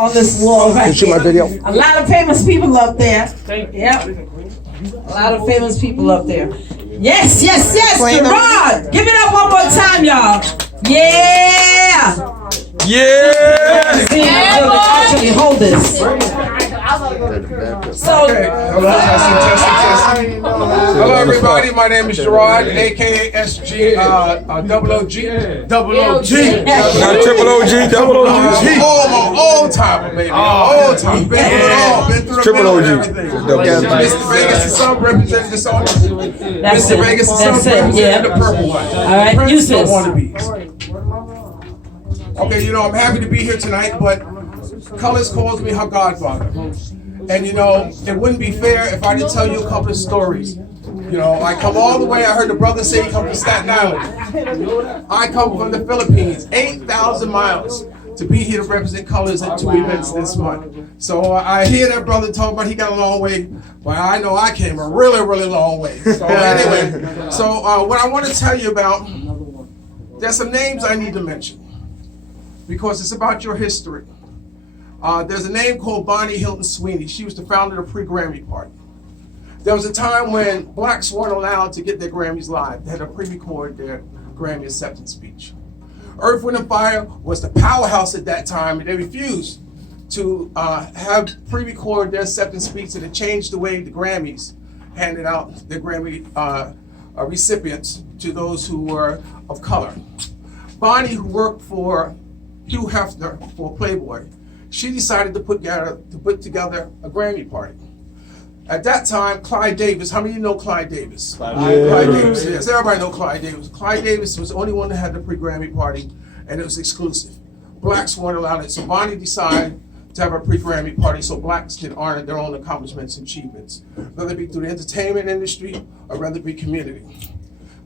on this wall right Shoot my here. video. A lot of famous people up there. Yep. A lot of famous people up there. Yes, yes, yes, Gerard. Give it up one more time, y'all. Yeah. Yeah. Actually hold this. So, hello everybody, my name is Gerard, aka S.G.I.B, double OG. Not triple OG, double OG. Old timer, baby. Old timer. Been through it all. Been through the Triple middle OG. and everything. Mr. Vegas and some representing the song. that's Mr. Vegas and some That's it. representing Yeah. the purple one. All right, use this. Okay, you know, I'm happy to be here tonight, but Colors calls me her godfather. And you know, it wouldn't be fair if I didn't tell you a couple of stories. You know, I come all the way, I heard the brother say he comes from Staten Island. I come from the Philippines, 8,000 miles to be here to represent Colors at 2 events this month. So I hear that brother talk about he got a long way, but I know I came a really, really long way. So anyway, so what I want to tell you about, there's some names I need to mention because it's about your history. There's a name called Bonnie Hilton Sweeney. She was the founder of the pre-Grammy party. There was a time when blacks weren't allowed to get their Grammys live. They had to pre-record their Grammy acceptance speech. Earth, Wind & Fire was the powerhouse at that time, and they refused to have pre-record their acceptance speech, and it changed the way the Grammys handed out their Grammy recipients to those who were of color. Bonnie, who worked for Hugh Hefner for Playboy, she decided to put together a Grammy party. At that time, Clyde Davis, how many of you know Clyde Davis? Clyde Davis, yes, everybody know Clyde Davis. Clyde Davis was the only one that had the pre-Grammy party, and it was exclusive. Blacks weren't allowed it, so Bonnie decided to have a pre-Grammy party so blacks can honor their own accomplishments and achievements, whether it be through the entertainment industry or whether it be community.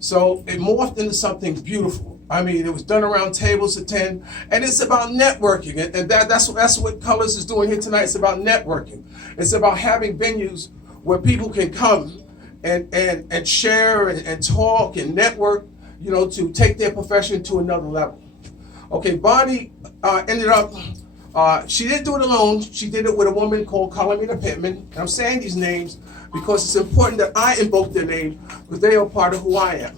So it morphed into something beautiful. I mean, it was done around tables of 10, and it's about networking, and that's what Colors is doing here tonight. It's about networking. It's about having venues where people can come and share and talk and network, you know, to take their profession to another level. Okay, Bonnie ended up, she didn't do it alone. She did it with a woman called Carmelita Pittman. And I'm saying these names because it's important that I invoke their names because they are part of who I am.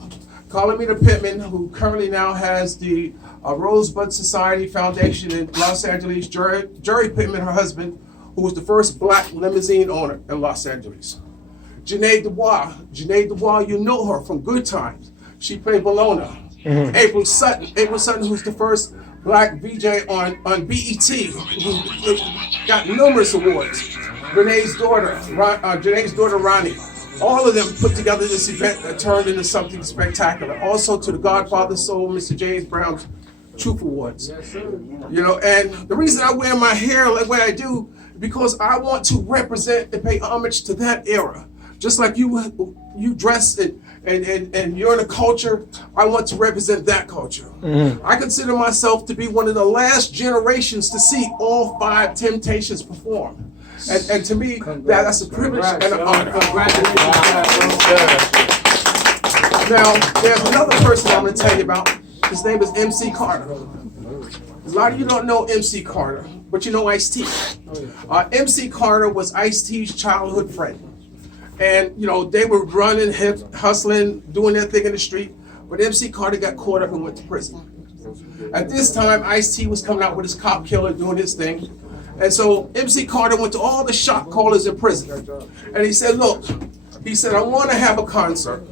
Carmelita Pittman, who currently now has the Rosebud Society Foundation in Los Angeles. Jerry Pittman, her husband, who was the first black limousine owner in Los Angeles. Janae Dubois. Janae Dubois, you know her from Good Times. She played Bologna. April Sutton, who's the first black VJ on BET, who got numerous awards. Janae's daughter Ronnie. All of them put together this event that turned into something spectacular. Also to the Godfather Soul, Mr. James Brown's Truth Awards. You know, and the reason I wear my hair the way I do, because I want to represent and pay homage to that era. Just like you dress and you're in a culture, I want to represent that culture. I consider myself to be one of the last generations to see all 5 Temptations perform. And to me, that's a privilege and an honor. Now, there's another person I'm going to tell you about. His name is MC Carter. A lot of you don't know MC Carter, but you know Ice-T. MC Carter was Ice-T's childhood friend. And, you know, they were running, hustling, doing their thing in the street, but MC Carter got caught up and went to prison. At this time, Ice-T was coming out with his cop killer, doing his thing. And so MC Carter went to all the shot callers in prison. And he said, look, he said, I want to have a concert,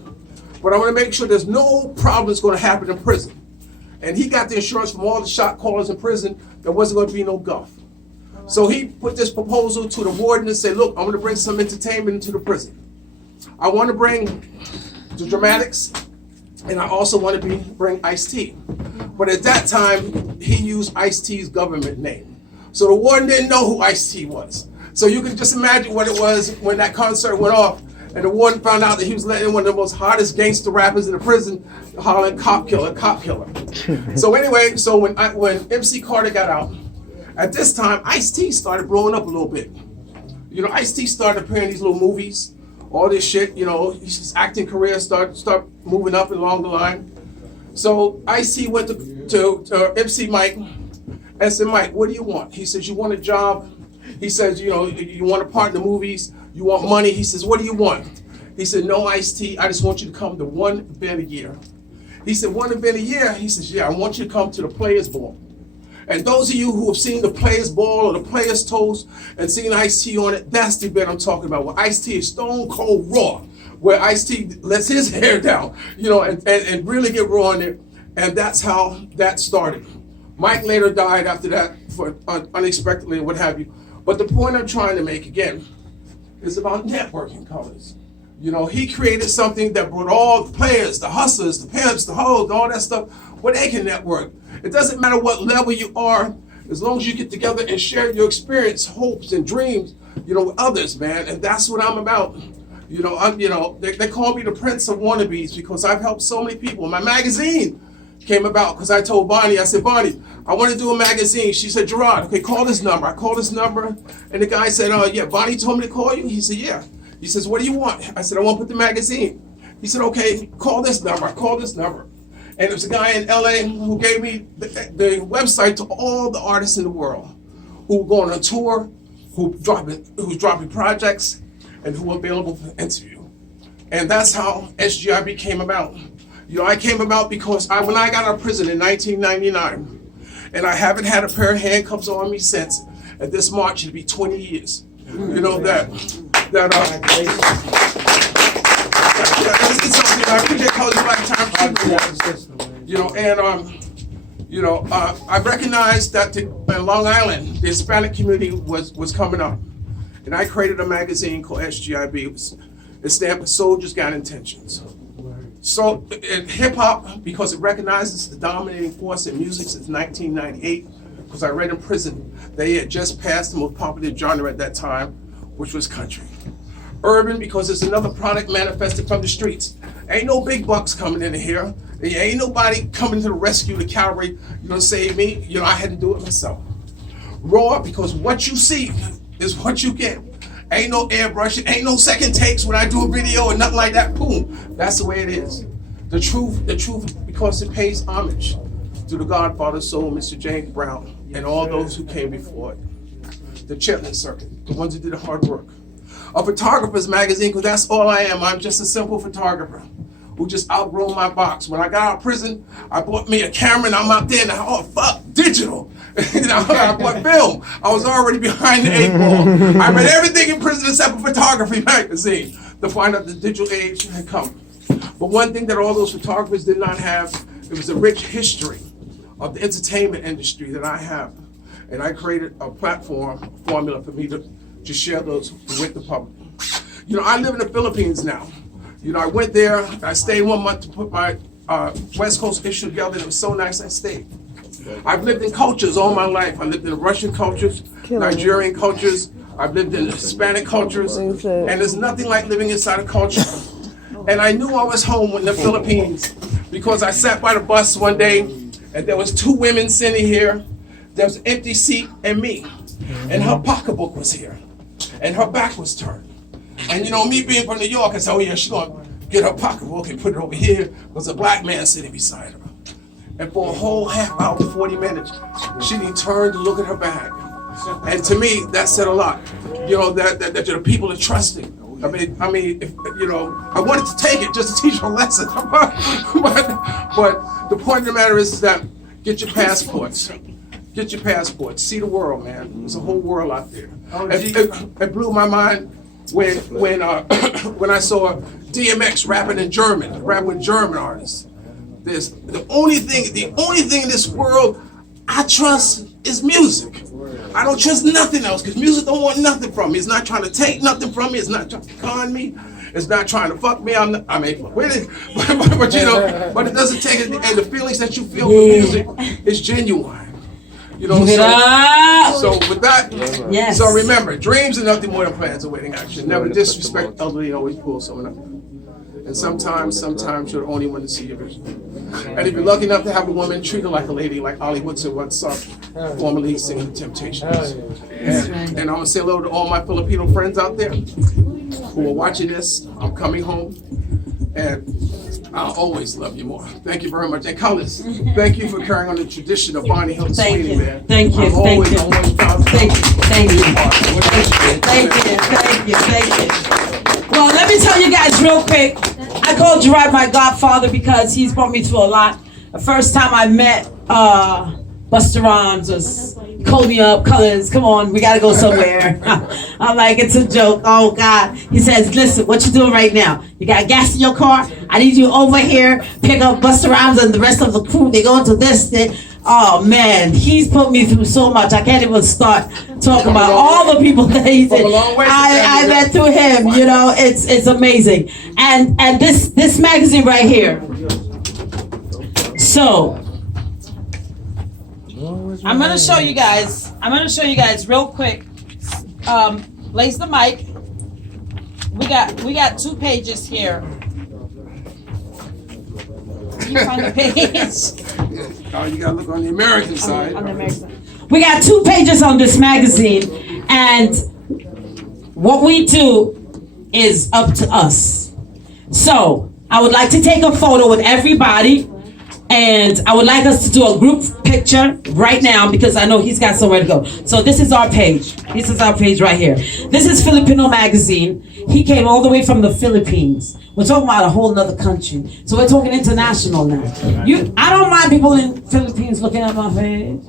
but I want to make sure there's no problems going to happen in prison. And he got the insurance from all the shot callers in prison, there wasn't going to be no guff. So he put this proposal to the warden and said, look, I'm going to bring some entertainment into the prison. I want to bring the dramatics, and I also want to bring Ice-T. But at that time, he used Ice-T's government name. So the warden didn't know who Ice-T was. So you can just imagine what it was when that concert went off and the warden found out that he was letting one of the most hottest gangster rappers in the prison hollering cop killer, cop killer. So anyway, so when MC Carter got out, at this time, Ice-T started blowing up a little bit. You know, Ice-T started appearing in these little movies, all this shit, you know, his acting career start moving up along the line. So Ice-T went to MC Mike I said, Mike, what do you want? He says, you want a job? He says, you know, you want a part in the movies? You want money? He says, what do you want? He said, no iced tea. I just want you to come to one event a year. He said, one event a year? He says, yeah, I want you to come to the Players Ball. And those of you who have seen the Players Ball or the Players Toast and seen Ice-T on it, that's the event I'm talking about, where Ice-T is stone cold raw, where Ice-T lets his hair down, you know, and really get raw in it. And that's how that started. Mike later died after that, for unexpectedly and what have you. But the point I'm trying to make, again, is about networking, Colors. You know, he created something that brought all the players, the hustlers, the pimps, the hoes, all that stuff, where they can network. It doesn't matter what level you are, as long as you get together and share your experience, hopes, and dreams, you know, with others, man. And that's what I'm about. You know, they call me the Prince of Wannabes because I've helped so many people. My magazine came about because I told Vonney, I said, Vonney, I want to do a magazine. She said, Gerard, okay, call this number. I called this number, and the guy said, yeah, Vonney told me to call you? He said, yeah. He says, what do you want? I said, I want to put the magazine. He said, okay, call this number. I called this number. And there was a guy in LA who gave me the website to all the artists in the world who were going on tour, who's dropping projects, and who were available for interview. And that's how S.G.I.B came about. You know, I came about because when I got out of prison in 1999, and I haven't had a pair of handcuffs on me since, and this March it'll be 20 years. You know, it's something I appreciate Colors Lifetime. You know, and I recognized that in Long Island, the Hispanic community was coming up, and I created a magazine called S.G.I.B. It stands for Soldiers Got Intentions. So in hip hop, because it recognizes the dominating force in music since 1998, because I read in prison, they had just passed the most popular genre at that time, which was country. Urban, because it's another product manifested from the streets. Ain't no big bucks coming in here. Ain't nobody coming to the rescue, the cavalry, you know, save me. You know, I had to do it myself. Raw, because what you see is what you get. Ain't no airbrushing, ain't no second takes when I do a video or nothing like that. Boom, that's the way it is. The truth, because it pays homage to the Godfather soul, Mr. James Brown, and all those who came before it. The Chitlin Circuit, the ones who did the hard work. A photographer's magazine, because that's all I am. I'm just a simple photographer who just outgrown my box. When I got out of prison, I bought me a camera and I'm out there and oh fuck, digital. I bought film. I was already behind the 8 ball. I read everything in prison except for photography magazine to find out the digital age had come. But one thing that all those photographers did not have, it was a rich history of the entertainment industry that I have. And I created a platform, a formula for me to share those with the public. You know, I live in the Philippines now. You know, I went there, I stayed 1 month to put my West Coast issue together, and it was so nice I stayed. I've lived in cultures all my life. I lived in Russian cultures, Nigerian cultures, I've lived in Hispanic cultures, and there's nothing like living inside a culture. And I knew I was home in the Philippines because I sat by the bus one day, and there was 2 women sitting here, there was an empty seat and me, and her pocketbook was here, and her back was turned. And you know, me being from New York, I said, oh yeah, she's gonna get her pocketbook and put it over here. There was a black man sitting beside her. And for a whole half hour, 40 minutes, she didn't turn to look at her bag. And to me, that said a lot. You know, that the people are trusting. I mean, if, you know, I wanted to take it just to teach her a lesson. but the point of the matter is that get your passports. Get your passports. See the world, man. There's a whole world out there. It blew my mind when I saw DMX rapping in German, rapping with German artists. The only thing in this world I trust is music. I don't trust nothing else because music don't want nothing from me. It's not trying to take nothing from me. It's not trying to con me. It's not trying to fuck me. I may fuck with it, but you know, but it doesn't take it. And the feelings that you feel for music is genuine. You know, so with that, yes. So remember, dreams are nothing more than plans awaiting action. Never disrespect elderly, always pull someone up. And sometimes you're the only one to see your vision. And if you're lucky enough to have a woman, treat her like a lady, like Ollie Woodson once said, formerly singing The Temptations. And I'm gonna say hello to all my Filipino friends out there who are watching this. I'm coming home, and I'll always love you more. Thank you very much. And Colors, thank you for carrying on the tradition of Vonney Hilton Sweeney, man. Thank you. I'm always proud to Thank you. Thank you. Thank Thank you. Well, let me tell you guys real quick. I call Gerard my godfather because he's brought me through a lot. The first time I met Busta Rhymes was, he called me up, Colors, come on, we gotta go somewhere. I'm like, it's a joke. Oh God. He says, listen, what you doing right now? You got gas in your car? I need you over here, pick up Busta Rhymes and the rest of the crew. They go into this thing. Oh man, he's put me through so much. I can't even start talking about all the people that he's I met through him. You know, it's amazing. And this magazine right here. So I'm gonna show you guys. Real quick. Lace the mic. We got 2 pages here. Can you find the page? Oh, you gotta look on the American side. On the American side. We got 2 pages on this magazine, and what we do is up to us. So I would like to take a photo with everybody. And I would like us to do a group picture right now because I know he's got somewhere to go. So this is our page. This is our page right here. This is Filipino magazine. He came all the way from the Philippines. We're talking about a whole nother country. So we're talking international now. I don't mind people in Philippines looking at my face.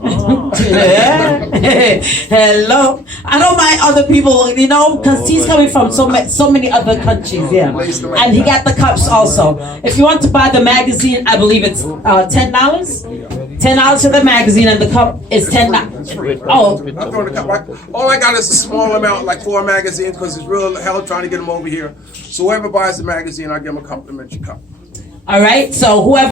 Hello. I don't mind other people, you know, because he's coming from so many other countries, yeah. And he got the cups also. If you want to buy the magazine, I believe it's $10. $10 for the magazine, and the cup is $10. Oh. I'm throwing the cup. All I got is a small amount, like 4 magazines, because it's real hell trying to get them over here. So whoever buys the magazine, I'll give them a complimentary cup. All right. So whoever.